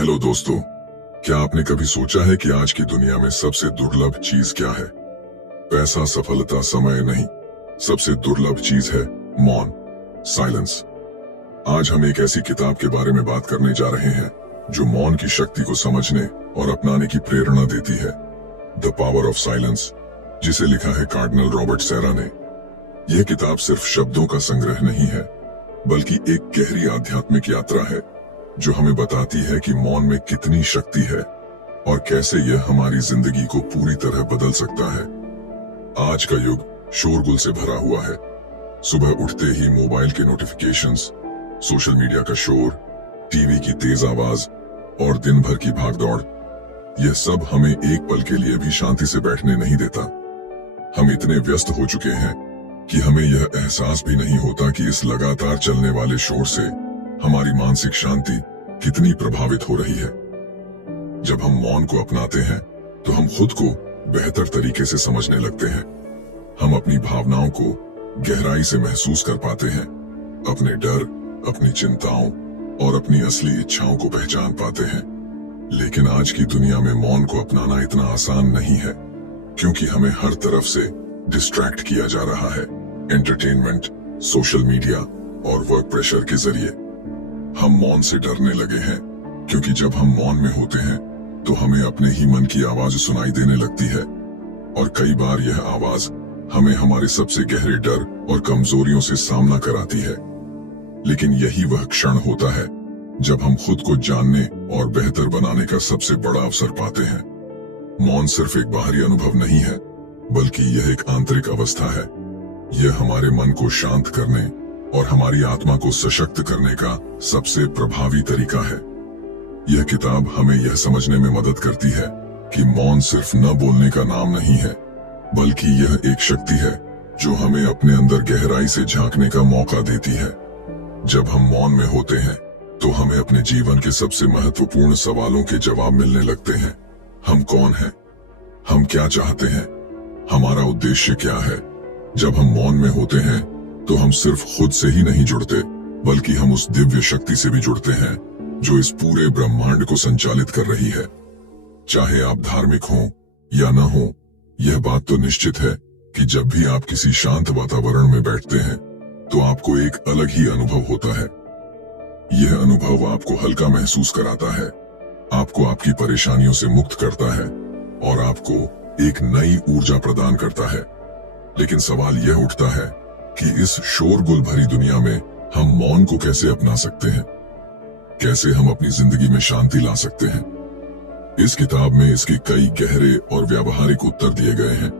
Hello दोस्तों, क्या आपने कभी सोचा है कि आज की दुनिया में सबसे दुर्लभ चीज क्या है? पैसा, सफलता, समय नहीं। सबसे दुर्लभ चीज है मौन, साइलेंस। आज हम एक ऐसी किताब के बारे में बात करने जा रहे हैं जो मौन की शक्ति को समझने और अपनाने की प्रेरणा देती है। द पावर ऑफ साइलेंस, जिसे लिखा है कार्डिनल रॉबर्ट सेरा ने। यह किताब सिर्फ शब्दों का संग्रह नहीं है, बल्कि एक गहरी आध्यात्मिक यात्रा है जो हमें बताती है कि मौन में कितनी शक्ति है और कैसे यह हमारी जिंदगी को पूरी तरह बदल सकता है। आज का युग शोरगुल से भरा हुआ है। सुबह उठते ही मोबाइल के नोटिफिकेशंस, सोशल मीडिया का शोर, टीवी की तेज आवाज और दिन भर की भागदौड़, यह सब हमें एक पल के लिए भी शांति से बैठने नहीं देता। हम इतने व्यस्त हो चुके हैं कि हमें यह एहसास भी नहीं होता कि इस लगातार चलने वाले शोर से हमारी मानसिक शांति कितनी प्रभावित हो रही है। जब हम मौन को अपनाते हैं तो हम खुद को बेहतर तरीके से समझने लगते हैं। हम अपनी भावनाओं को गहराई से महसूस कर पाते हैं, अपने डर, अपनी चिंताओं और अपनी असली इच्छाओं को पहचान पाते हैं। लेकिन आज की दुनिया में मौन को अपनाना इतना आसान नहीं है, क्योंकि हमें हर तरफ से डिस्ट्रैक्ट किया जा रहा है। एंटरटेनमेंट, सोशल मीडिया और वर्क प्रेशर के जरिए हम मौन से डरने लगे हैं, क्योंकि जब हम मौन में होते हैं तो हमें अपने ही मन की आवाज सुनाई देने लगती है। और कई बार यह आवाज हमें हमारे सबसे गहरे डर और कमजोरियों से सामना कराती है। लेकिन यही वह क्षण होता है जब हम खुद को जानने और बेहतर बनाने का सबसे बड़ा अवसर पाते हैं। मौन सिर्फ एक बाहरी अनुभव नहीं है, बल्कि यह एक आंतरिक अवस्था है। यह हमारे मन को शांत करने और हमारी आत्मा को सशक्त करने का सबसे प्रभावी तरीका है। यह किताब हमें यह समझने में मदद करती है कि मौन सिर्फ न बोलने का नाम नहीं है, बल्कि यह एक शक्ति है जो हमें अपने अंदर गहराई से झांकने का मौका देती है। जब हम मौन में होते हैं तो हमें अपने जीवन के सबसे महत्वपूर्ण सवालों के जवाब मिलने लगते हैं। हम कौन हैं? हम क्या चाहते हैं? हमारा उद्देश्य क्या है? जब हम मौन में होते हैं तो हम सिर्फ खुद से ही नहीं जुड़ते, बल्कि हम उस दिव्य शक्ति से भी जुड़ते हैं जो इस पूरे ब्रह्मांड को संचालित कर रही है। चाहे आप धार्मिक हों या न हों, यह बात तो निश्चित है कि जब भी आप किसी शांत वातावरण में बैठते हैं तो आपको एक अलग ही अनुभव होता है। यह अनुभव आपको हल्का महसूस कराता है, आपको आपकी परेशानियों से मुक्त करता है और आपको एक नई ऊर्जा प्रदान करता है। लेकिन सवाल यह उठता है कि इस शोरगुल भरी दुनिया में हम मौन को कैसे अपना सकते हैं? कैसे हम अपनी जिंदगी में शांति ला सकते हैं? इस किताब में इसके कई गहरे और व्यावहारिक उत्तर दिए गए हैं।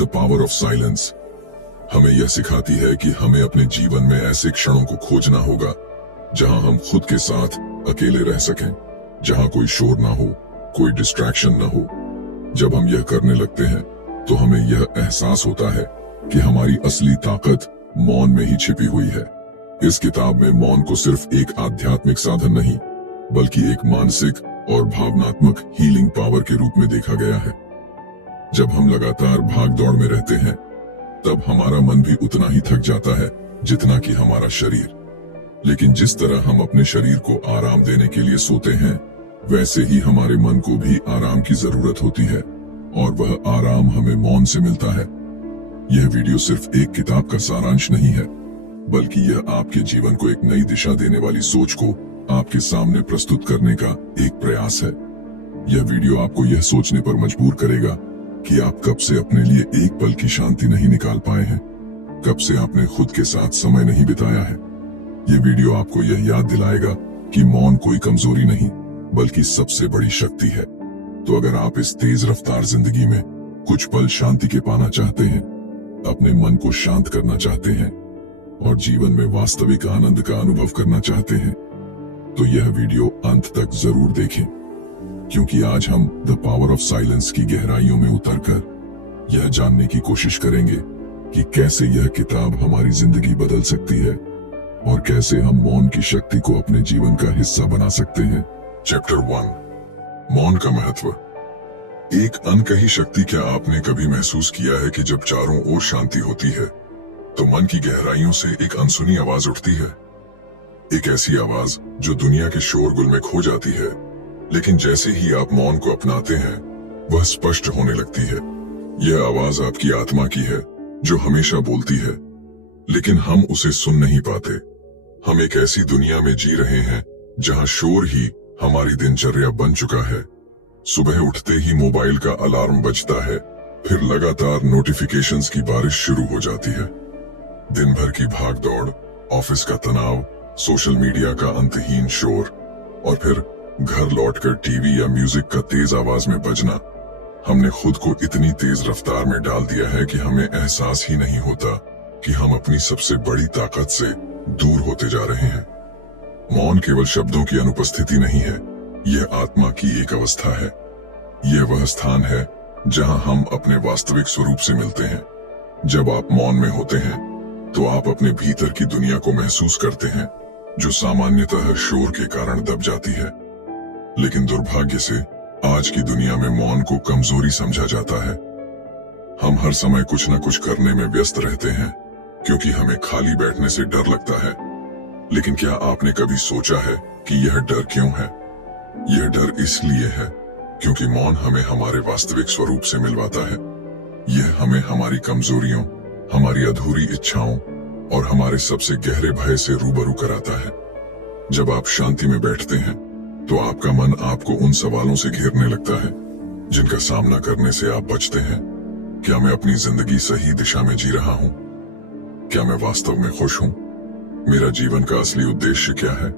द पावर ऑफ साइलेंस हमें यह सिखाती है कि हमें अपने जीवन में ऐसे क्षणों को खोजना होगा जहां हम खुद के साथ अकेले रह सकें, जहां कोई शोर ना हो, कोई डिस्ट्रैक्शन ना हो। जब हम यह करने लगते हैं तो हमें यह एहसास होता है कि हमारी असली ताकत मौन में ही छिपी हुई है। इस किताब में मौन को सिर्फ एक आध्यात्मिक साधन नहीं, बल्कि एक मानसिक और भावनात्मक हीलिंग पावर के रूप में देखा गया है। जब हम लगातार भाग-दौड़ में रहते हैं, तब हमारा मन भी उतना ही थक जाता है जितना कि हमारा शरीर। लेकिन जिस तरह हम अपने शरीर को आराम देने के लिए सोते हैं, वैसे ही हमारे मन को भी आराम की जरूरत होती है, और वह आराम हमें मौन से मिलता है। यह वीडियो सिर्फ एक किताब का सारांश नहीं है, बल्कि यह आपके जीवन को एक नई दिशा देने वाली सोच को आपके सामने प्रस्तुत करने का एक प्रयास है। यह वीडियो आपको यह सोचने पर मजबूर करेगा कि आप कब से अपने लिए एक पल की शांति नहीं निकाल पाए हैं, कब से आपने खुद के साथ समय नहीं बिताया है। यह वीडियो आपको यह याद दिलाएगा कि मौन कोई कमजोरी नहीं, बल्कि सबसे बड़ी शक्ति है। तो अगर आप इस तेज रफ्तार जिंदगी में कुछ पल शांति के पाना चाहते हैं, अपने मन को शांत करना चाहते हैं और जीवन में वास्तविक आनंद का अनुभव करना चाहते हैं, तो यह वीडियो अंत तक जरूर देखें, क्योंकि आज हम द पावर ऑफ साइलेंस की गहराइयों में उतरकर यह जानने की कोशिश करेंगे कि कैसे यह किताब हमारी जिंदगी बदल सकती है और कैसे हम मौन की शक्ति को अपने जीवन का हिस्सा बना सकते हैं। चैप्टर 1, मौन का महत्व। एक अनकही शक्ति। क्या आपने कभी महसूस किया है कि जब चारों ओर शांति होती है तो मन की गहराइयों से एक अनसुनी आवाज उठती है? एक ऐसी आवाज जो दुनिया के शोरगुल में खो जाती है, लेकिन जैसे ही आप मौन को अपनाते हैं वह स्पष्ट होने लगती है। यह आवाज आपकी आत्मा की है जो हमेशा बोलती है, लेकिन हम उसे सुन नहीं पाते। हम एक ऐसी दुनिया में जी रहे हैं जहां शोर ही हमारी दिनचर्या बन चुका है। सुबह उठते ही मोबाइल का अलार्म बजता है, फिर लगातार नोटिफिकेशंस की बारिश शुरू हो जाती है। दिन भर की भागदौड़, ऑफिस का तनाव, सोशल मीडिया का अंतहीन शोर और फिर घर लौटकर टीवी या म्यूजिक का तेज आवाज में बजना। हमने खुद को इतनी तेज रफ्तार में डाल दिया है कि हमें एहसास ही नहीं होता कि हम अपनी सबसे बड़ी ताकत से दूर होते जा रहे हैं। मौन केवल शब्दों की अनुपस्थिति नहीं है, यह आत्मा की एक अवस्था है। यह वह स्थान है जहां हम अपने वास्तविक स्वरूप से मिलते हैं। जब आप मौन में होते हैं तो आप अपने भीतर की दुनिया को महसूस करते हैं, जो सामान्यतः शोर के कारण दब जाती है। लेकिन दुर्भाग्य से आज की दुनिया में मौन को कमजोरी समझा जाता है। हम हर समय कुछ न कुछ करने में व्यस्त रहते हैं क्योंकि हमें खाली बैठने से डर लगता है। लेकिन क्या आपने कभी सोचा है कि यह डर क्यों है? यह डर इसलिए है क्योंकि मौन हमें हमारे वास्तविक स्वरूप से मिलवाता है। यह हमें हमारी कमजोरियों, हमारी अधूरी इच्छाओं और हमारे सबसे गहरे भय से रूबरू कराता है। जब आप शांति में बैठते हैं तो आपका मन आपको उन सवालों से घेरने लगता है जिनका सामना करने से आप बचते हैं। क्या मैं अपनी जिंदगी सही दिशा में जी रहा हूं? क्या मैं वास्तव में खुश हूं? मेरा जीवन का असली उद्देश्य क्या है?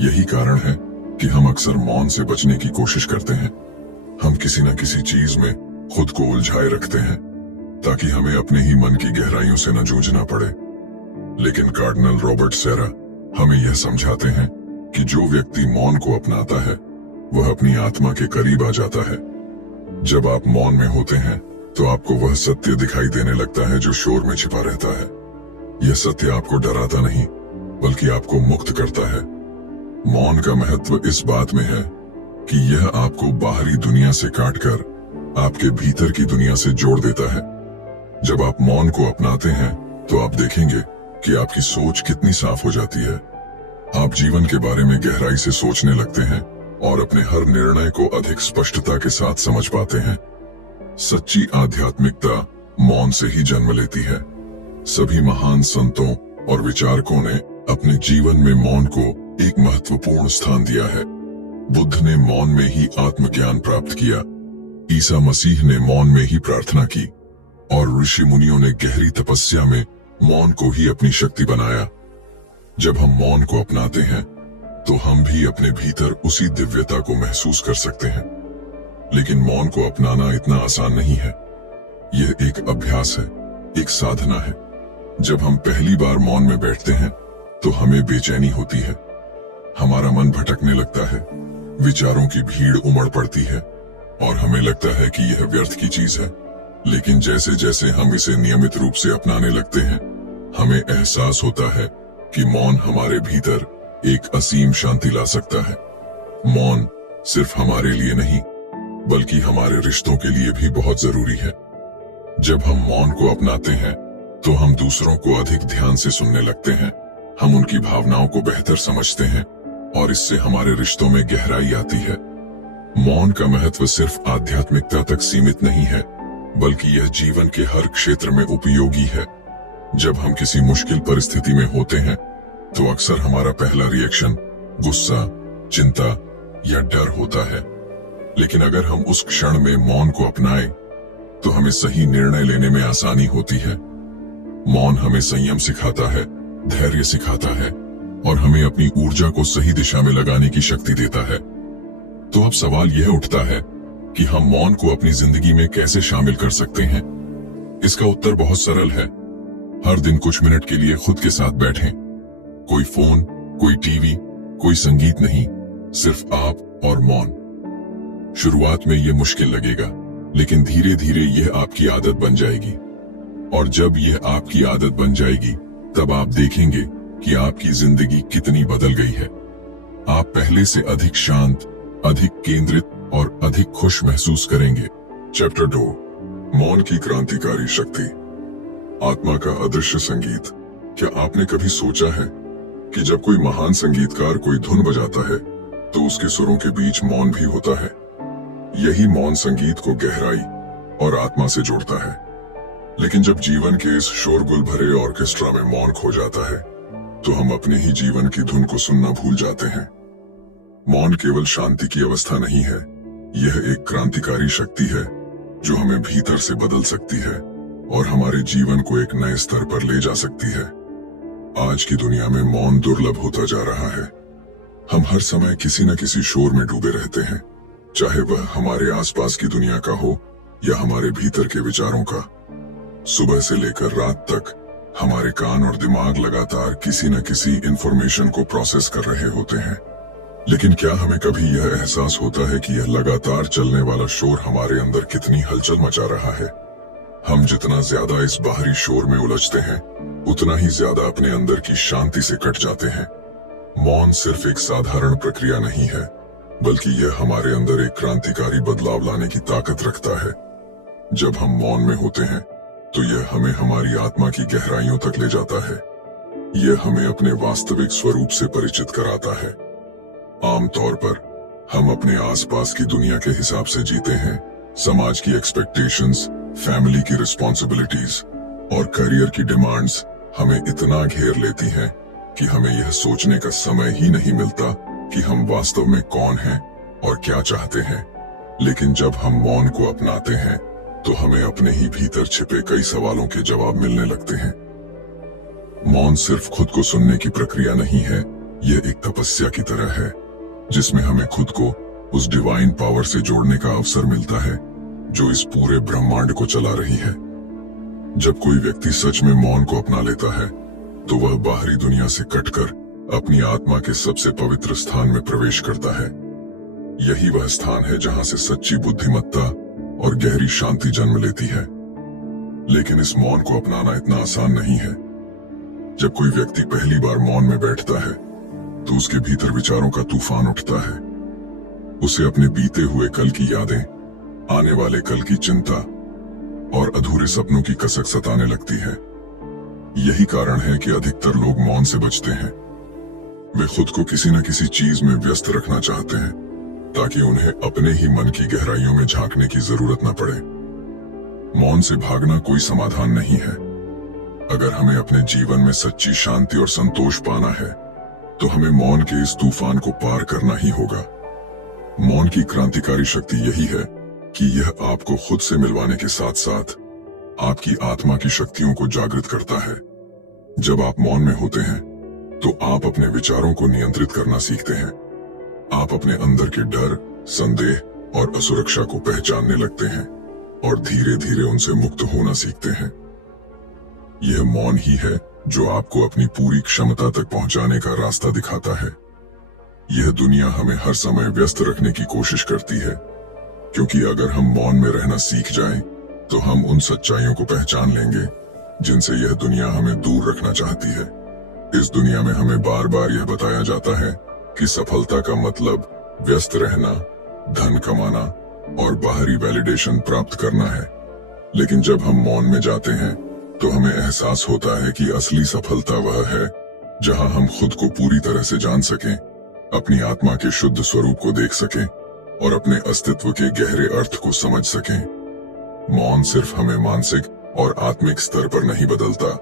यही कारण है कि हम अक्सर मौन से बचने की कोशिश करते हैं। हम किसी न किसी चीज में खुद को उलझाए रखते हैं ताकि हमें अपने ही मन की गहराइयों से न जूझना पड़े। लेकिन कार्डिनल रॉबर्ट सेरा हमें यह समझाते हैं कि जो व्यक्ति मौन को अपनाता है वह अपनी आत्मा के करीब आ जाता है। जब आप मौन में होते हैं तो आपको वह सत्य दिखाई देने लगता है जो शोर में छिपा रहता है। यह सत्य आपको डराता नहीं बल्कि आपको मुक्त करता है। मौन का महत्व इस बात में है कि यह आपको बाहरी दुनिया से काटकर आपके भीतर की दुनिया से जोड़ देता है। जब आप मौन को अपनाते हैं तो आप देखेंगे कि आपकी सोच कितनी साफ हो जाती है। आप जीवन के बारे में गहराई से सोचने लगते हैं और अपने हर निर्णय को अधिक स्पष्टता के साथ समझ पाते हैं। सच्ची आध्यात्मिकता मौन से ही जन्म लेती है। सभी महान संतों और विचारकों ने अपने जीवन में मौन को एक महत्वपूर्ण स्थान दिया है। बुद्ध ने मौन में ही आत्मज्ञान प्राप्त किया, ईसा मसीह ने मौन में ही प्रार्थना की और ऋषि मुनियों ने गहरी तपस्या में मौन को ही अपनी शक्ति बनाया। जब हम मौन को अपनाते हैं तो हम भी अपने भीतर उसी दिव्यता को महसूस कर सकते हैं। लेकिन मौन को अपनाना इतना आसान नहीं है। यह एक अभ्यास है, एक साधना है। जब हम पहली बार मौन में बैठते हैं तो हमें बेचैनी होती है, हमारा मन भटकने लगता है, विचारों की भीड़ उमड़ पड़ती है और हमें लगता है कि यह व्यर्थ की चीज है। लेकिन जैसे जैसे हम इसे नियमित रूप से अपनाने लगते हैं, हमें एहसास होता है कि मौन हमारे भीतर एक असीम शांति ला सकता है। मौन सिर्फ हमारे लिए नहीं बल्कि हमारे रिश्तों के लिए भी बहुत जरूरी है। जब हम मौन को अपनाते हैं तो हम दूसरों को अधिक ध्यान से सुनने लगते हैं, हम उनकी भावनाओं को बेहतर समझते हैं और इससे हमारे रिश्तों में गहराई आती है। मौन का महत्व सिर्फ आध्यात्मिकता तक सीमित नहीं है बल्कि यह जीवन के हर क्षेत्र में उपयोगी है। जब हम किसी मुश्किल परिस्थिति में होते हैं तो अक्सर हमारा पहला रिएक्शन गुस्सा, चिंता या डर होता है। लेकिन अगर हम उस क्षण में मौन को अपनाएं तो हमें सही निर्णय लेने में आसानी होती है। मौन हमें संयम सिखाता है, धैर्य सिखाता है और हमें अपनी ऊर्जा को सही दिशा में लगाने की शक्ति देता है। तो अब सवाल यह उठता है कि हम मौन को अपनी जिंदगी में कैसे शामिल कर सकते हैं। इसका उत्तर बहुत सरल है। हर दिन कुछ मिनट के लिए खुद के साथ बैठें। कोई फोन, कोई टीवी, कोई संगीत नहीं, सिर्फ आप और मौन। शुरुआत में यह मुश्किल लगेगा, लेकिन धीरे धीरे यह आपकी आदत बन जाएगी और जब यह आपकी आदत बन जाएगी तब आप देखेंगे कि आपकी जिंदगी कितनी बदल गई है। आप पहले से अधिक शांत, अधिक केंद्रित और अधिक खुश महसूस करेंगे। चैप्टर 2, मौन की क्रांतिकारी शक्ति। आत्मा का अदृश्य संगीत। क्या आपने कभी सोचा है कि जब कोई महान संगीतकार कोई धुन बजाता है तो उसके सुरों के बीच मौन भी होता है। यही मौन संगीत को गहराई और आत्मा से जोड़ता है। लेकिन जब जीवन के इस शोरगुल भरे ऑर्केस्ट्रा में मौन खो जाता है तो हम अपने ही जीवन की धुन को सुनना भूल जाते हैं। मौन केवल शांति की अवस्था नहीं है, यह एक क्रांतिकारी शक्ति है जो हमें भीतर से बदल सकती है और हमारे जीवन को एक नए स्तर पर ले जा सकती है। आज की दुनिया में मौन दुर्लभ होता जा रहा है। हम हर समय किसी न किसी शोर में डूबे रहते हैं, चाहे वह हमारे आसपास की दुनिया का हो या हमारे भीतर के विचारों का। सुबह से लेकर रात तक हमारे कान और दिमाग लगातार किसी न किसी इंफॉर्मेशन को प्रोसेस कर रहे होते हैं। लेकिन क्या हमें कभी यह एहसास होता है कि यह लगातार चलने वाला शोर हमारे अंदर कितनी हलचल मचा रहा है? हम जितना ज्यादा इस बाहरी शोर में उलझते हैं, उतना ही ज्यादा अपने अंदर की शांति से कट जाते हैं। मौन सिर्फ एक साधारण प्रक्रिया नहीं है, बल्कि यह हमारे अंदर एक क्रांतिकारी बदलाव लाने की ताकत रखता है। जब हम मौन में होते हैं तो यह हमें हमारी आत्मा की गहराइयों तक ले जाता है। यह हमें अपने वास्तविक स्वरूप से परिचित कराता है। आमतौर पर हम अपने आसपास की दुनिया के हिसाब से जीते हैं। समाज की एक्सपेक्टेशंस, फैमिली की रिस्पॉन्सिबिलिटीज और करियर की डिमांड्स हमें इतना घेर लेती हैं कि हमें यह सोचने का समय ही नहीं मिलता कि हम वास्तव में कौन हैं और क्या चाहते हैं। लेकिन जब हम मौन को अपनाते हैं तो हमें अपने ही भीतर छिपे कई सवालों के जवाब मिलने लगते हैं। मौन सिर्फ खुद को सुनने की प्रक्रिया नहीं है, यह एक तपस्या की तरह है जिसमें हमें खुद को उस डिवाइन पावर से जोड़ने का अवसर मिलता है जो इस पूरे ब्रह्मांड को चला रही है। जब कोई व्यक्ति सच में मौन को अपना लेता है तो वह बाहरी दुनिया से कटकर अपनी आत्मा के सबसे पवित्र स्थान में प्रवेश करता है। यही वह स्थान है जहां से सच्ची बुद्धिमत्ता और गहरी शांति जन्म लेती है। लेकिन इस मौन को अपनाना इतना आसान नहीं है। जब कोई व्यक्ति पहली बार मौन में बैठता है तो उसके भीतर विचारों का तूफान उठता है। उसे अपने बीते हुए कल की यादें, आने वाले कल की चिंता और अधूरे सपनों की कसक सताने लगती है। यही कारण है कि अधिकतर लोग मौन से बचते हैं। वे खुद को किसी न किसी चीज में व्यस्त रखना चाहते हैं ताकि उन्हें अपने ही मन की गहराइयों में झांकने की जरूरत न पड़े। मौन से भागना कोई समाधान नहीं है। अगर हमें अपने जीवन में सच्ची शांति और संतोष पाना है तो हमें मौन के इस तूफान को पार करना ही होगा। मौन की क्रांतिकारी शक्ति यही है कि यह आपको खुद से मिलवाने के साथ साथ आपकी आत्मा की शक्तियों को जागृत करता है। जब आप मौन में होते हैं तो आप अपने विचारों को नियंत्रित करना सीखते हैं। आप अपने अंदर के डर, संदेह और असुरक्षा को पहचानने लगते हैं और धीरे धीरे उनसे मुक्त होना सीखते हैं। यह मौन ही है जो आपको अपनी पूरी क्षमता तक पहुंचाने का रास्ता दिखाता है। यह दुनिया हमें हर समय व्यस्त रखने की कोशिश करती है, क्योंकि अगर हम मौन में रहना सीख जाएं, तो हम उन सच्चाइयों को पहचान लेंगे जिनसे यह दुनिया हमें दूर रखना चाहती है। इस दुनिया में हमें बार बार यह बताया जाता है कि सफलता का मतलब व्यस्त रहना, धन कमाना और बाहरी वैलिडेशन प्राप्त करना है। लेकिन जब हम मौन में जाते हैं तो हमें एहसास होता है कि असली सफलता वह है जहां हम खुद को पूरी तरह से जान सकें, अपनी आत्मा के शुद्ध स्वरूप को देख सकें और अपने अस्तित्व के गहरे अर्थ को समझ सकें। मौन सिर्फ हमें मानसिक और आत्मिक स्तर पर नहीं बदलता,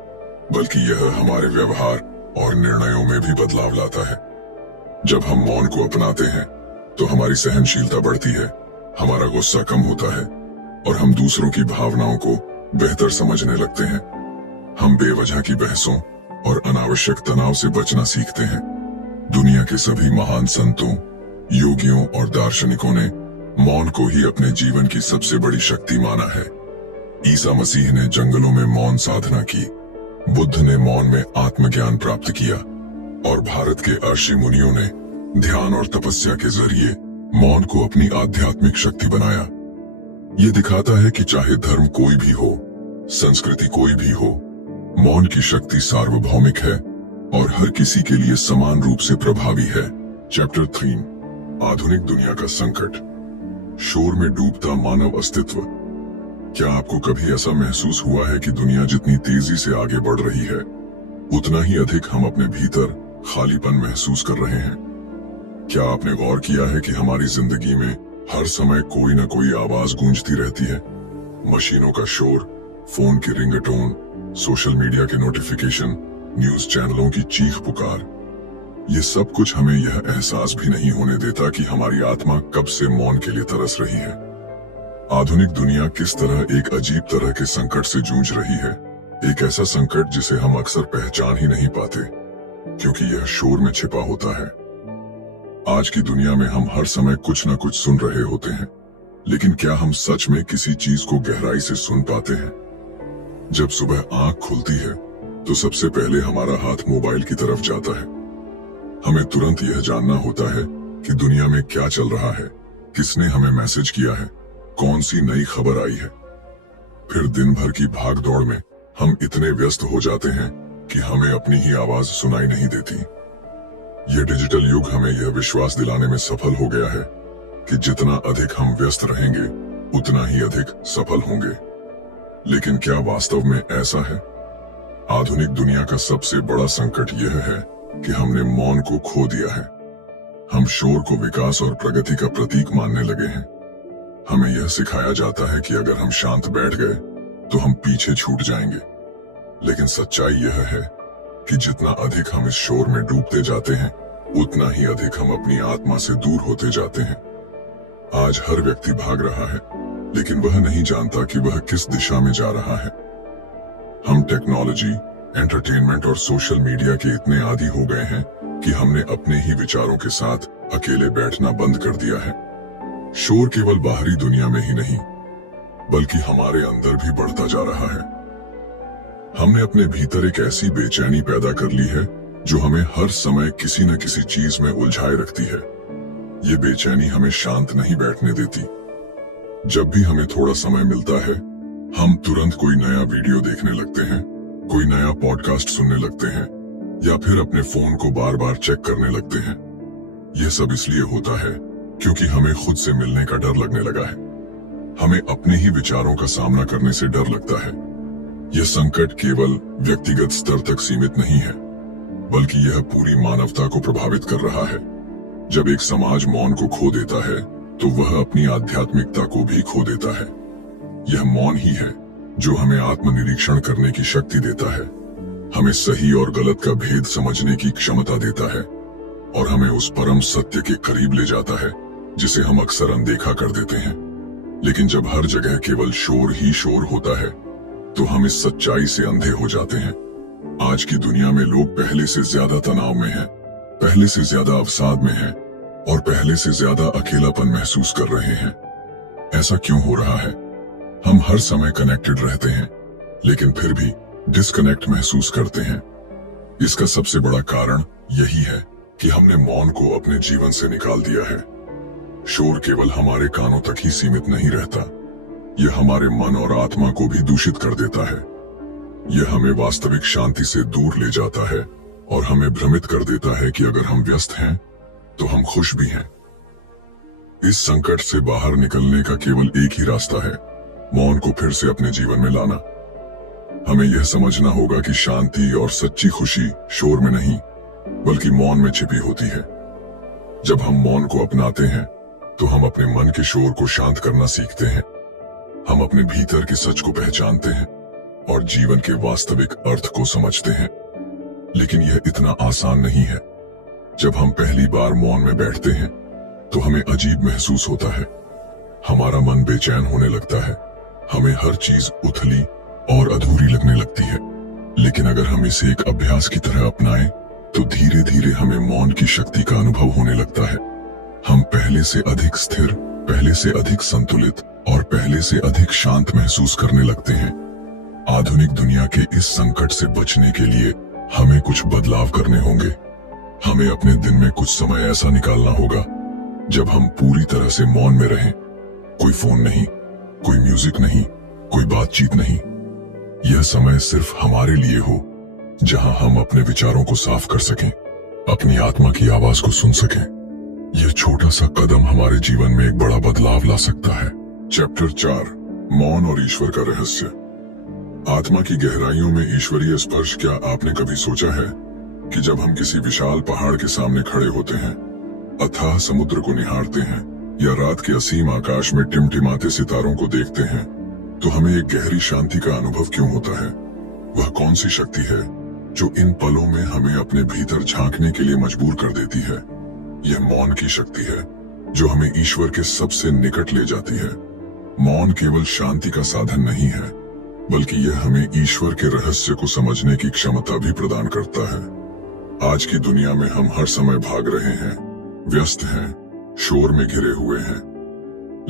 बल्कि यह हमारे व्यवहार और निर्णयों में भी बदलाव लाता है। जब हम मौन को अपनाते हैं तो हमारी सहनशीलता बढ़ती है, हमारा गुस्सा कम होता है और हम दूसरों की भावनाओं को बेहतर समझने लगते हैं। हम बेवजह की बहसों और अनावश्यक तनाव से बचना सीखते हैं। दुनिया के सभी महान संतों, योगियों और दार्शनिकों ने मौन को ही अपने जीवन की सबसे बड़ी शक्ति माना है। ईसा मसीह ने जंगलों में मौन साधना की, बुद्ध ने मौन में आत्मज्ञान प्राप्त किया और भारत के ऋषि मुनियों ने ध्यान और तपस्या के जरिए मौन को अपनी आध्यात्मिक शक्ति बनाया। ये दिखाता है कि चाहे धर्म कोई भी हो, संस्कृति कोई भी हो, मौन की शक्ति सार्वभौमिक है और हर किसी के लिए समान रूप से प्रभावी है। चैप्टर 3, आधुनिक दुनिया का संकट, शोर में डूबता मानव अस्तित्व। क्या आपको कभी ऐसा महसूस हुआ है कि दुनिया जितनी तेजी से आगे बढ़ रही है, उतना ही अधिक हम अपने भीतर खालीपन महसूस कर रहे हैं? क्या आपने गौर किया है कि हमारी जिंदगी में हर समय कोई ना कोई आवाज गूंजती रहती है? मशीनों का शोर, फोन की रिंगटोन, सोशल मीडिया के नोटिफिकेशन, न्यूज चैनलों की चीख पुकार। ये सब कुछ हमें यह एहसास भी नहीं होने देता कि हमारी आत्मा कब से मौन के लिए तरस रही है। आधुनिक दुनिया किस तरह एक अजीब तरह के संकट से जूझ रही है, एक ऐसा संकट जिसे हम अक्सर पहचान ही नहीं पाते क्योंकि यह शोर में छिपा होता है। आज की दुनिया में हम हर समय कुछ न कुछ सुन रहे होते हैं, लेकिन क्या हम सच में किसी चीज को गहराई से सुन पाते हैं? जब सुबह आंख खुलती है तो सबसे पहले हमारा हाथ मोबाइल की तरफ जाता है। हमें तुरंत यह जानना होता है कि दुनिया में क्या चल रहा है, किसने हमें मैसेज किया है, कौन सी नई खबर आई है। फिर दिन भर की भाग दौड़ में हम इतने व्यस्त हो जाते हैं कि हमें अपनी ही आवाज सुनाई नहीं देती। यह डिजिटल युग हमें यह विश्वास दिलाने में सफल हो गया है कि जितना अधिक हम व्यस्त रहेंगे उतना ही अधिक सफल होंगे। लेकिन क्या वास्तव में ऐसा है? आधुनिक दुनिया का सबसे बड़ा संकट यह है कि हमने मौन को खो दिया है। हम शोर को विकास और प्रगति का प्रतीक मानने लगे हैं। हमें यह सिखाया जाता है कि अगर हम शांत बैठ गए तो हम पीछे छूट जाएंगे। लेकिन सच्चाई यह है कि जितना अधिक हम इस शोर में डूबते जाते हैं उतना ही अधिक हम अपनी आत्मा से दूर होते जाते हैं। आज हर व्यक्ति भाग रहा है, लेकिन वह नहीं जानता कि वह किस दिशा में जा रहा है। हम टेक्नोलॉजी, एंटरटेनमेंट और सोशल मीडिया के इतने आदी हो गए हैं कि हमने अपने ही विचारों के साथ अकेले बैठना बंद कर दिया है। शोर केवल बाहरी दुनिया में ही नहीं, बल्कि हमारे अंदर भी बढ़ता जा रहा है। हमने अपने भीतर एक ऐसी बेचैनी पैदा कर ली है जो हमें हर समय किसी न किसी चीज में उलझाए रखती है। ये बेचैनी हमें शांत नहीं बैठने देती। जब भी हमें थोड़ा समय मिलता है, हम तुरंत कोई नया वीडियो देखने लगते हैं, कोई नया पॉडकास्ट सुनने लगते हैं या फिर अपने फोन को बार बार चेक करने लगते हैं। यह सब इसलिए होता है क्योंकि हमें खुद से मिलने का डर लगने लगा है। हमें अपने ही विचारों का सामना करने से डर लगता है। यह संकट केवल व्यक्तिगत स्तर तक सीमित नहीं है, बल्कि यह पूरी मानवता को प्रभावित कर रहा है। जब एक समाज मौन को खो देता है तो वह अपनी आध्यात्मिकता को भी खो देता है। यह मौन ही है जो हमें आत्मनिरीक्षण करने की शक्ति देता है, हमें सही और गलत का भेद समझने की क्षमता देता है और हमें उस परम सत्य के करीब ले जाता है जिसे हम अक्सर अनदेखा कर देते हैं। लेकिन जब हर जगह केवल शोर ही शोर होता है तो हम इस सच्चाई से अंधे हो जाते हैं। आज की दुनिया में लोग पहले से ज्यादा तनाव में हैं, पहले से ज्यादा अवसाद में हैं और पहले से ज्यादा अकेलापन महसूस कर रहे हैं। ऐसा क्यों हो रहा है? हम हर समय कनेक्टेड रहते हैं, लेकिन फिर भी डिस्कनेक्ट महसूस करते हैं। इसका सबसे बड़ा कारण यही है कि हमने मौन को अपने जीवन से निकाल दिया है। शोर केवल हमारे कानों तक ही सीमित नहीं रहता, यह हमारे मन और आत्मा को भी दूषित कर देता है। यह हमें वास्तविक शांति से दूर ले जाता है और हमें भ्रमित कर देता है कि अगर हम व्यस्त हैं तो हम खुश भी हैं। इस संकट से बाहर निकलने का केवल एक ही रास्ता है, मौन को फिर से अपने जीवन में लाना। हमें यह समझना होगा कि शांति और सच्ची खुशी शोर में नहीं, बल्कि मौन में छिपी होती है। जब हम मौन को अपनाते हैं तो हम अपने मन के शोर को शांत करना सीखते हैं। हम अपने भीतर के सच को पहचानते हैं और जीवन के वास्तविक अर्थ को समझते हैं। लेकिन यह इतना आसान नहीं है। जब हम पहली बार मौन में बैठते हैं तो हमें अजीब महसूस होता है। हमारा मन बेचैन होने लगता है, हमें हर चीज उथली और अधूरी लगने लगती है। लेकिन अगर हम इसे एक अभ्यास की तरह अपनाएं तो धीरे धीरे हमें मौन की शक्ति का अनुभव होने लगता है। हम पहले से अधिक स्थिर, पहले से अधिक संतुलित और पहले से अधिक शांत महसूस करने लगते हैं। आधुनिक दुनिया के इस संकट से बचने के लिए हमें कुछ बदलाव करने होंगे। हमें अपने दिन में कुछ समय ऐसा निकालना होगा जब हम पूरी तरह से मौन में रहें। कोई फोन नहीं, कोई म्यूजिक नहीं, कोई बातचीत नहीं। यह समय सिर्फ हमारे लिए हो, जहां हम अपने विचारों को साफ कर सकें, अपनी आत्मा की आवाज को सुन सकें। यह छोटा सा कदम हमारे जीवन में एक बड़ा बदलाव ला सकता है। चैप्टर 4, मौन और ईश्वर का रहस्य। आत्मा की गहराइयों में ईश्वरीय स्पर्श। क्या आपने कभी सोचा है कि जब हम किसी विशाल पहाड़ के सामने खड़े होते हैं, अथाह समुद्र को निहारते हैं या रात के असीम आकाश में टिमटिमाते सितारों को देखते हैं, तो हमें एक गहरी शांति का अनुभव क्यों होता है? वह कौन सी शक्ति है जो इन पलों में हमें अपने भीतर झांकने के लिए मजबूर कर देती है? यह मौन की शक्ति है जो हमें ईश्वर के सबसे निकट ले जाती है। मौन केवल शांति का साधन नहीं है, बल्कि यह हमें ईश्वर के रहस्य को समझने की क्षमता भी प्रदान करता है। आज की दुनिया में हम हर समय भाग रहे हैं, व्यस्त हैं, शोर में घिरे हुए हैं,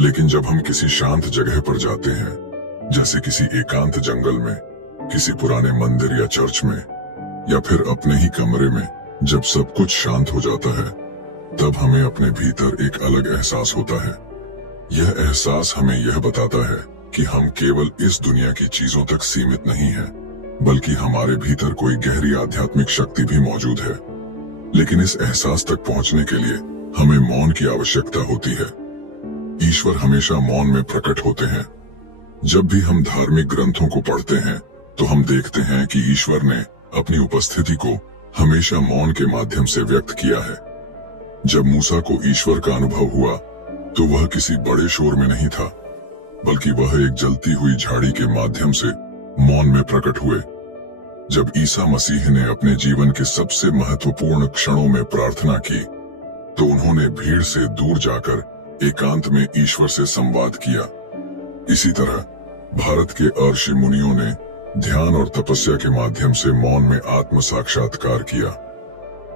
लेकिन जब हम किसी शांत जगह पर जाते हैं, जैसे किसी एकांत जंगल में, किसी पुराने मंदिर या चर्च में, या फिर अपने ही कमरे में, जब सब कुछ शांत हो जाता है, तब हमें अपने भीतर एक अलग एहसास होता है। यह एहसास हमें यह बताता है कि हम केवल इस दुनिया की चीजों तक सीमित नहीं हैं, बल्कि हमारे भीतर कोई गहरी आध्यात्मिक शक्ति भी मौजूद है। लेकिन इस एहसास तक पहुंचने के लिए हमें मौन की आवश्यकता होती है। ईश्वर हमेशा मौन में प्रकट होते हैं। जब भी हम धार्मिक ग्रंथों को पढ़ते हैं, तो हम देखते हैं कि ईश्वर ने अपनी उपस्थिति को हमेशा मौन के माध्यम से व्यक्त किया है। जब मूसा को ईश्वर का अनुभव हुआ, तो वह किसी बड़े शोर में नहीं था, बल्कि वह एक जलती हुई झाड़ी के माध्यम से मौन में प्रकट हुए। जब ईसा मसीह ने अपने जीवन के सबसे महत्वपूर्ण क्षणों में प्रार्थना की, तो उन्होंने भीड़ से दूर जाकर एकांत में ईश्वर से संवाद किया। इसी तरह भारत के ऋषि मुनियों ने ध्यान और तपस्या के माध्यम से मौन में आत्म साक्षात्कार किया।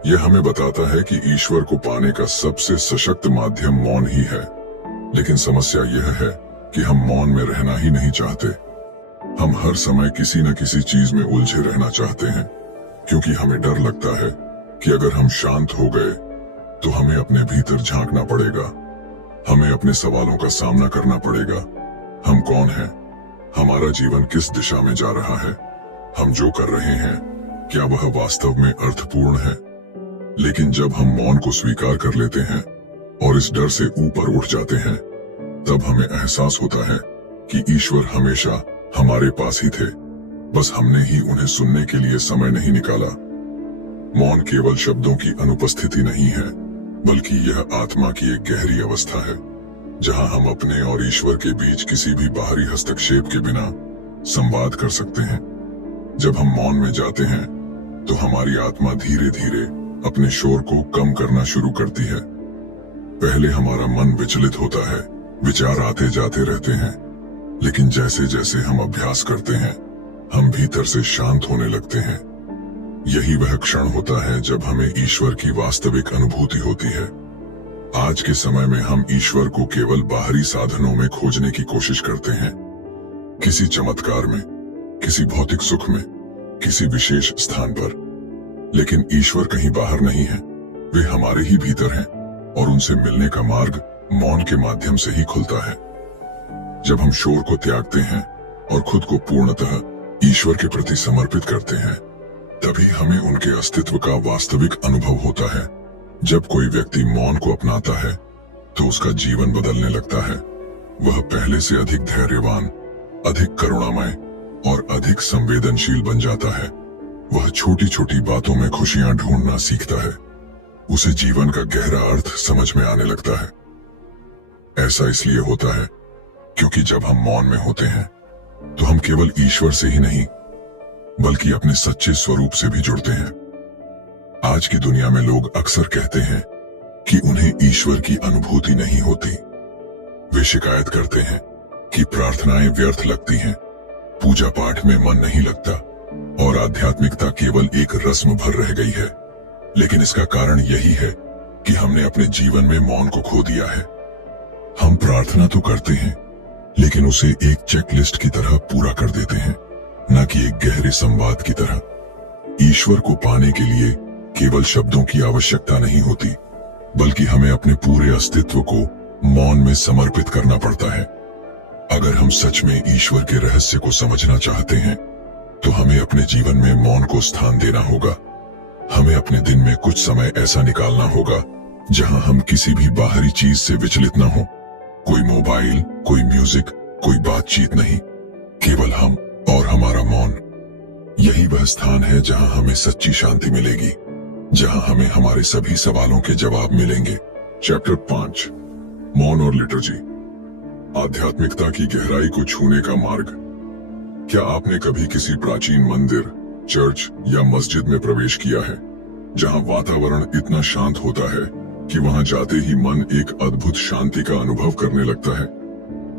यह हमें बताता है कि ईश्वर को पाने का सबसे सशक्त माध्यम मौन ही है। लेकिन समस्या यह है कि हम मौन में रहना ही नहीं चाहते। हम हर समय किसी न किसी चीज में उलझे रहना चाहते हैं, क्योंकि हमें डर लगता है कि अगर हम शांत हो गए तो हमें अपने भीतर झांकना पड़ेगा, हमें अपने सवालों का सामना करना पड़ेगा। हम कौन हैं? हमारा जीवन किस दिशा में जा रहा है? हम जो कर रहे हैं, क्या वह वास्तव में अर्थपूर्ण है? लेकिन जब हम मौन को स्वीकार कर लेते हैं और इस डर से ऊपर उठ जाते हैं, तब हमें एहसास होता है कि ईश्वर हमेशा हमारे पास ही थे, बस हमने ही उन्हें सुनने के लिए समय नहीं निकाला। मौन केवल शब्दों की अनुपस्थिति नहीं है, बल्कि यह आत्मा की एक गहरी अवस्था है, जहां हम अपने और ईश्वर के बीच किसी भी बाहरी हस्तक्षेप के बिना संवाद कर सकते हैं। जब हम मौन में जाते हैं, तो हमारी आत्मा धीरे धीरे अपने शोर को कम करना शुरू करती है। पहले हमारा मन विचलित होता है, विचार आते जाते रहते हैं, लेकिन जैसे जैसे हम अभ्यास करते हैं, हम भीतर से शांत होने लगते हैं। यही वह क्षण होता है जब हमें ईश्वर की वास्तविक अनुभूति होती है। आज के समय में हम ईश्वर को केवल बाहरी साधनों में खोजने की कोशिश करते हैं, किसी चमत्कार में, किसी भौतिक सुख में, किसी विशेष स्थान पर। लेकिन ईश्वर कहीं बाहर नहीं है, वे हमारे ही भीतर हैं, और उनसे मिलने का मार्ग मौन के माध्यम से ही खुलता है। जब हम शोर को त्यागते हैं और खुद को पूर्णतः ईश्वर के प्रति समर्पित करते हैं, तभी हमें उनके अस्तित्व का वास्तविक अनुभव होता है। जब कोई व्यक्ति मौन को अपनाता है, तो उसका जीवन बदलने लगता है। वह पहले से अधिक धैर्यवान, अधिक करुणामय और अधिक संवेदनशील बन जाता है। वह छोटी छोटी बातों में खुशियां ढूंढना सीखता है। उसे जीवन का गहरा अर्थ समझ में आने लगता है। ऐसा इसलिए होता है क्योंकि जब हम मौन में होते हैं, तो हम केवल ईश्वर से ही नहीं, बल्कि अपने सच्चे स्वरूप से भी जुड़ते हैं। आज की दुनिया में लोग अक्सर कहते हैं कि उन्हें ईश्वर की अनुभूति नहीं होती। वे शिकायत करते हैं कि प्रार्थनाएं व्यर्थ लगती हैं, पूजा पाठ में मन नहीं लगता और आध्यात्मिकता केवल एक रस्म भर रह गई है। लेकिन इसका कारण यही है कि हमने अपने जीवन में मौन को खो दिया है। हम प्रार्थना तो करते हैं, लेकिन उसे एक चेकलिस्ट की तरह पूरा कर देते हैं, न कि एक गहरे संवाद की तरह। ईश्वर को पाने के लिए केवल शब्दों की आवश्यकता नहीं होती, बल्कि हमें अपने पूरे अस्तित्व को मौन में समर्पित करना पड़ता है। अगर हम सच में ईश्वर के रहस्य को समझना चाहते हैं, तो हमें अपने जीवन में मौन को स्थान देना होगा। हमें अपने दिन में कुछ समय ऐसा निकालना होगा जहां हम किसी भी बाहरी चीज से विचलित न हो। कोई मोबाइल, कोई म्यूजिक, कोई बातचीत नहीं, केवल हम और हमारा मौन। यही वह स्थान है जहां हमें सच्ची शांति मिलेगी। जहां हमें हमारे सभी सवालों के जवाब मिलेंगे। चैप्टर 5, मौन और लिटर्जी, आध्यात्मिकता की गहराई को छूने का मार्ग। क्या आपने कभी किसी प्राचीन मंदिर, चर्च या मस्जिद में प्रवेश किया है, जहां वातावरण इतना शांत होता है कि वहां जाते ही मन एक अद्भुत शांति का अनुभव करने लगता है?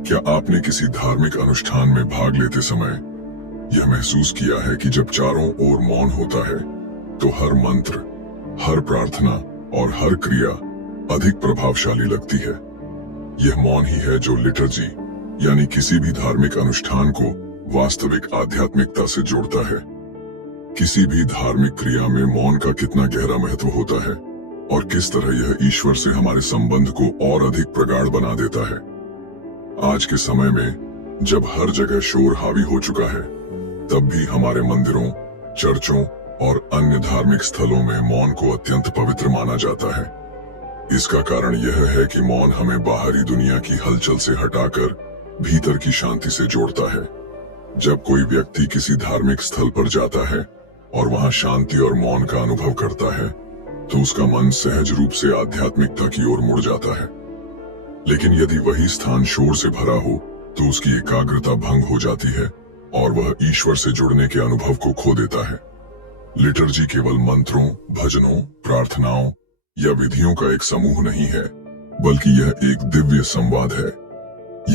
क्या आपने किसी धार्मिक अनुष्ठान में भाग लेते समय यह महसूस किया है कि जब चारों ओर मौन होता है तो हर मंत्र, हर प्रार्थना और हर क्रिया अधिक प्रभावशाली लगती है? यह मौन ही है जो लिटर्जी यानी किसी भी धार्मिक अनुष्ठान को वास्तविक आध्यात्मिकता से जोड़ता है। किसी भी धार्मिक क्रिया में मौन का कितना गहरा महत्व होता है और किस तरह यह ईश्वर से हमारे संबंध को और अधिक प्रगाढ़ बना देता है। आज के समय में जब हर जगह शोर हावी हो चुका है, तब भी हमारे मंदिरों, चर्चों और अन्य धार्मिक स्थलों में मौन को अत्यंत पवित्र माना जाता है। इसका कारण यह है कि मौन हमें बाहरी दुनिया की हलचल से हटाकर भीतर की शांति से जोड़ता है। जब कोई व्यक्ति किसी धार्मिक स्थल पर जाता है और वहां शांति और मौन का अनुभव करता है, तो उसका मन सहज रूप से आध्यात्मिकता की ओर मुड़ जाता है। लेकिन यदि वही स्थान शोर से भरा हो, तो उसकी एकाग्रता भंग हो जाती है और वह ईश्वर से जुड़ने के अनुभव को खो देता है। लिटर्जी केवल मंत्रों, भजनों, प्रार्थनाओं या विधियों का एक समूह नहीं है, बल्कि यह एक दिव्य संवाद है।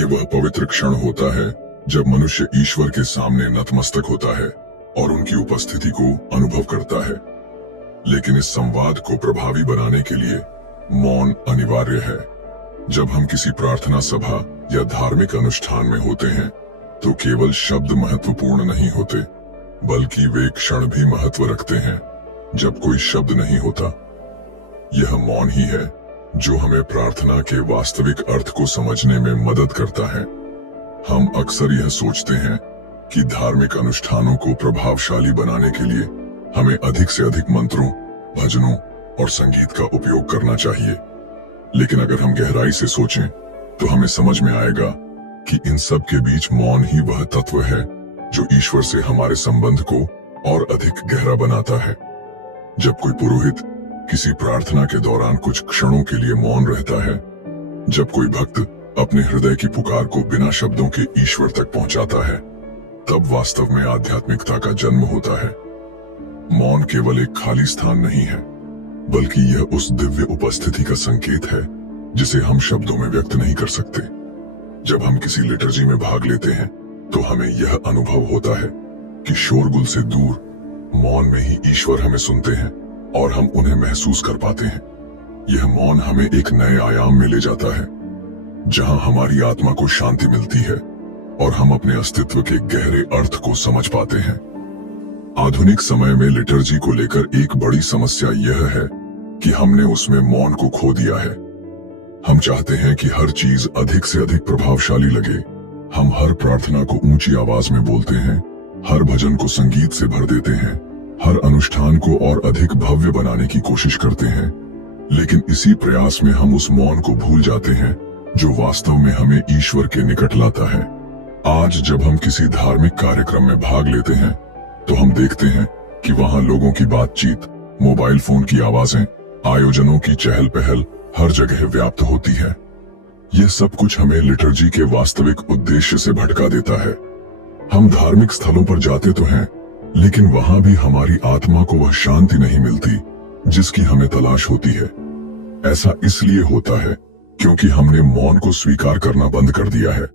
यह वह पवित्र क्षण होता है जब मनुष्य ईश्वर के सामने नतमस्तक होता है और उनकी उपस्थिति को अनुभव करता है। लेकिन इस संवाद को प्रभावी बनाने के लिए मौन अनिवार्य है। जब हम किसी प्रार्थना सभा या धार्मिक अनुष्ठान में होते हैं, तो केवल शब्द महत्वपूर्ण नहीं होते, बल्कि वे क्षण भी महत्व रखते हैं जब कोई शब्द नहीं होता। यह मौन ही है जो हमें प्रार्थना के वास्तविक अर्थ को समझने में मदद करता है। हम अक्सर यह सोचते हैं कि धार्मिक अनुष्ठानों को प्रभावशाली बनाने के लिए हमें अधिक से अधिक मंत्रों, भजनों और संगीत का उपयोग करना चाहिए। लेकिन अगर हम गहराई से सोचें, तो हमें समझ में आएगा कि इन सब के बीच मौन ही वह तत्व है जो ईश्वर से हमारे संबंध को और अधिक गहरा बनाता है। जब कोई पुरोहित किसी प्रार्थना के दौरान कुछ क्षणों के लिए मौन रहता है, जब कोई भक्त अपने हृदय की पुकार को बिना शब्दों के ईश्वर तक पहुंचाता है, तब वास्तव में आध्यात्मिकता का जन्म होता है। मौन केवल एक खाली स्थान नहीं है, बल्कि यह उस दिव्य उपस्थिति का संकेत है जिसे हम शब्दों में व्यक्त नहीं कर सकते। जब हम किसी लिटर्जी में भाग लेते हैं, तो हमें यह अनुभव होता है कि शोरगुल से दूर मौन में ही ईश्वर हमें सुनते हैं और हम उन्हें महसूस कर पाते हैं। यह मौन हमें एक नए आयाम में ले जाता है, जहां हमारी आत्मा को शांति मिलती है और हम अपने अस्तित्व के गहरे अर्थ को समझ पाते हैं। आधुनिक समय में लिटर्जी को लेकर एक बड़ी समस्या यह है कि हमने उसमें मौन को खो दिया है। हम चाहते हैं कि हर चीज अधिक से अधिक प्रभावशाली लगे। हम हर प्रार्थना को ऊंची आवाज में बोलते हैं, हर भजन को संगीत से भर देते हैं, हर अनुष्ठान को और अधिक भव्य बनाने की कोशिश करते हैं। लेकिन इसी प्रयास में हम उस मौन को भूल जाते हैं जो वास्तव में हमें ईश्वर के निकट लाता है। आज जब हम किसी धार्मिक कार्यक्रम में भाग लेते हैं, तो हम देखते हैं कि वहां लोगों की बातचीत, मोबाइल फोन की आवाजें, आयोजनों की चहल पहल हर जगह व्याप्त होती है। यह सब कुछ हमें लिटर्जी के वास्तविक उद्देश्य से भटका देता है। हम धार्मिक स्थलों पर जाते तो हैं, लेकिन वहां भी हमारी आत्मा को वह शांति नहीं मिलती जिसकी हमें तलाश होती है। ऐसा इसलिए होता है क्योंकि हमने मौन को स्वीकार करना बंद कर दिया है।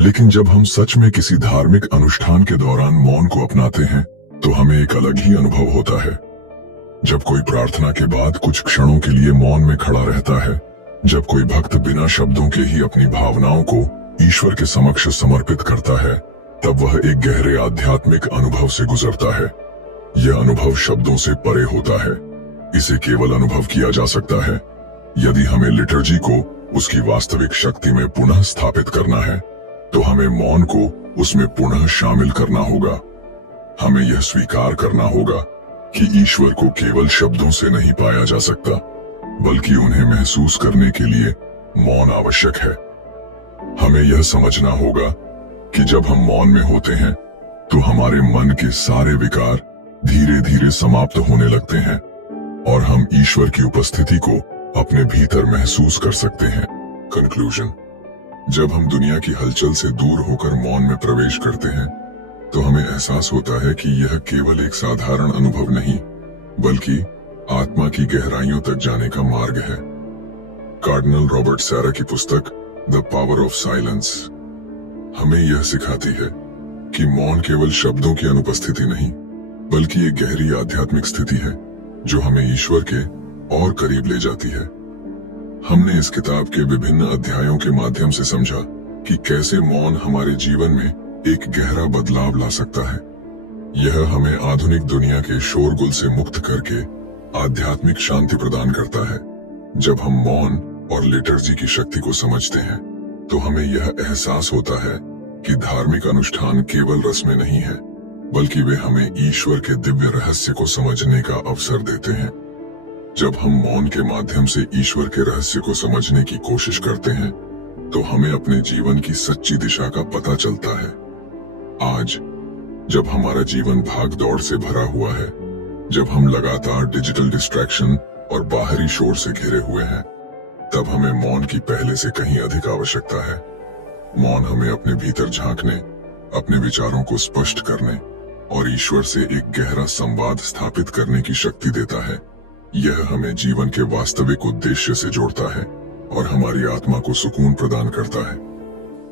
लेकिन जब हम सच में किसी धार्मिक अनुष्ठान के दौरान मौन को अपनाते हैं, तो हमें एक अलग ही अनुभव होता है। जब कोई प्रार्थना के बाद कुछ क्षणों के लिए मौन में खड़ा रहता है, जब कोई भक्त बिना शब्दों के ही अपनी भावनाओं को ईश्वर के समक्ष समर्पित करता है, तब वह एक गहरे आध्यात्मिक अनुभव से गुजरता है। यह अनुभव शब्दों से परे होता है। इसे केवल अनुभव किया जा सकता है यदि हमें लिटर्जी को उसकी वास्तविक शक्ति में पुनः स्थापित करना है, तो हमें मौन को उसमें पुनः शामिल करना होगा। हमें यह स्वीकार करना होगा कि ईश्वर को केवल शब्दों से नहीं पाया जा सकता, बल्कि उन्हें महसूस करने के लिए मौन आवश्यक है। हमें यह समझना होगा कि जब हम मौन में होते हैं, तो हमारे मन के सारे विकार धीरे धीरे समाप्त होने लगते हैं। और हम ईश्वर की उपस्थिति को अपने भीतर महसूस कर सकते हैं। कंक्लूजन, जब हम दुनिया की हलचल से दूर होकर मौन में प्रवेश करते हैं तो हमें एहसास होता है कि यह केवल एक साधारण अनुभव नहीं बल्कि आत्मा की गहराइयों तक जाने का मार्ग है। कार्डिनल रॉबर्ट सारा की पुस्तक द पावर ऑफ साइलेंस हमें यह सिखाती है कि मौन केवल शब्दों की अनुपस्थिति नहीं बल्कि एक गहरी आध्यात्मिक स्थिति है जो हमें ईश्वर के और करीब ले जाती है। हमने इस किताब के विभिन्न अध्यायों के माध्यम से समझा कि कैसे मौन हमारे जीवन में एक गहरा बदलाव ला सकता है। यह हमें आधुनिक दुनिया के शोरगुल से मुक्त करके आध्यात्मिक शांति प्रदान करता है। जब हम मौन और लिटर्जी की शक्ति को समझते हैं तो हमें यह एहसास होता है कि धार्मिक अनुष्ठान केवल रस्में नहीं है बल्कि वे हमें ईश्वर के दिव्य रहस्य को समझने का अवसर देते हैं। जब हम मौन के माध्यम से ईश्वर के रहस्य को समझने की कोशिश करते हैं तो हमें अपने जीवन की सच्ची दिशा का पता चलता है। आज जब हमारा जीवन भाग दौड़ से भरा हुआ है, जब हम लगातार डिजिटल डिस्ट्रैक्शन और बाहरी शोर से घिरे हुए हैं, तब हमें मौन की पहले से कहीं अधिक आवश्यकता है। मौन हमें अपने भीतर झांकने, अपने विचारों को स्पष्ट करने और ईश्वर से एक गहरा संवाद स्थापित करने की शक्ति देता है। यह हमें जीवन के वास्तविक उद्देश्य से जोड़ता है और हमारी आत्मा को सुकून प्रदान करता है।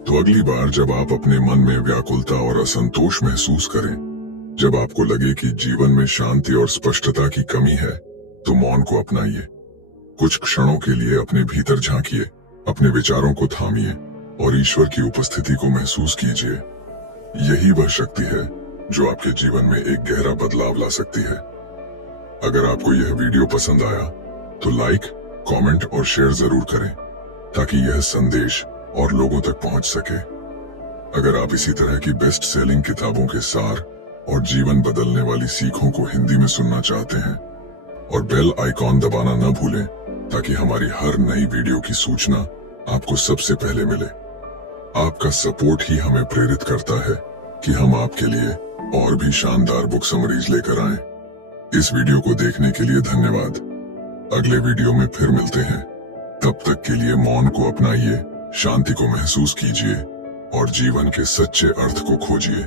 तो अगली बार जब आप अपने मन में व्याकुलता और असंतोष महसूस करें, जब आपको लगे कि जीवन में शांति और स्पष्टता की कमी है, तो मौन को अपनाइए। कुछ क्षणों के लिए अपने भीतर झांकिए, अपने विचारों को थामिए और ईश्वर की उपस्थिति को महसूस कीजिए। यही वह शक्ति है जो आपके जीवन में एक गहरा बदलाव ला सकती है। अगर आपको यह वीडियो पसंद आया तो लाइक, कमेंट और शेयर जरूर करें ताकि यह संदेश और लोगों तक पहुंच सके। अगर आप इसी तरह की बेस्ट सेलिंग किताबों के सार और जीवन बदलने वाली सीखों को हिंदी में सुनना चाहते हैं और बेल आइकॉन दबाना न भूलें ताकि हमारी हर नई वीडियो की सूचना आपको सबसे पहले मिले। आपका सपोर्ट ही हमें प्रेरित करता है कि हम आपके लिए और भी शानदार बुक समरीज लेकर आएं। इस वीडियो को देखने के लिए धन्यवाद। अगले वीडियो में फिर मिलते हैं। तब तक के लिए मौन को अपनाइए, शांति को महसूस कीजिए और जीवन के सच्चे अर्थ को खोजिए।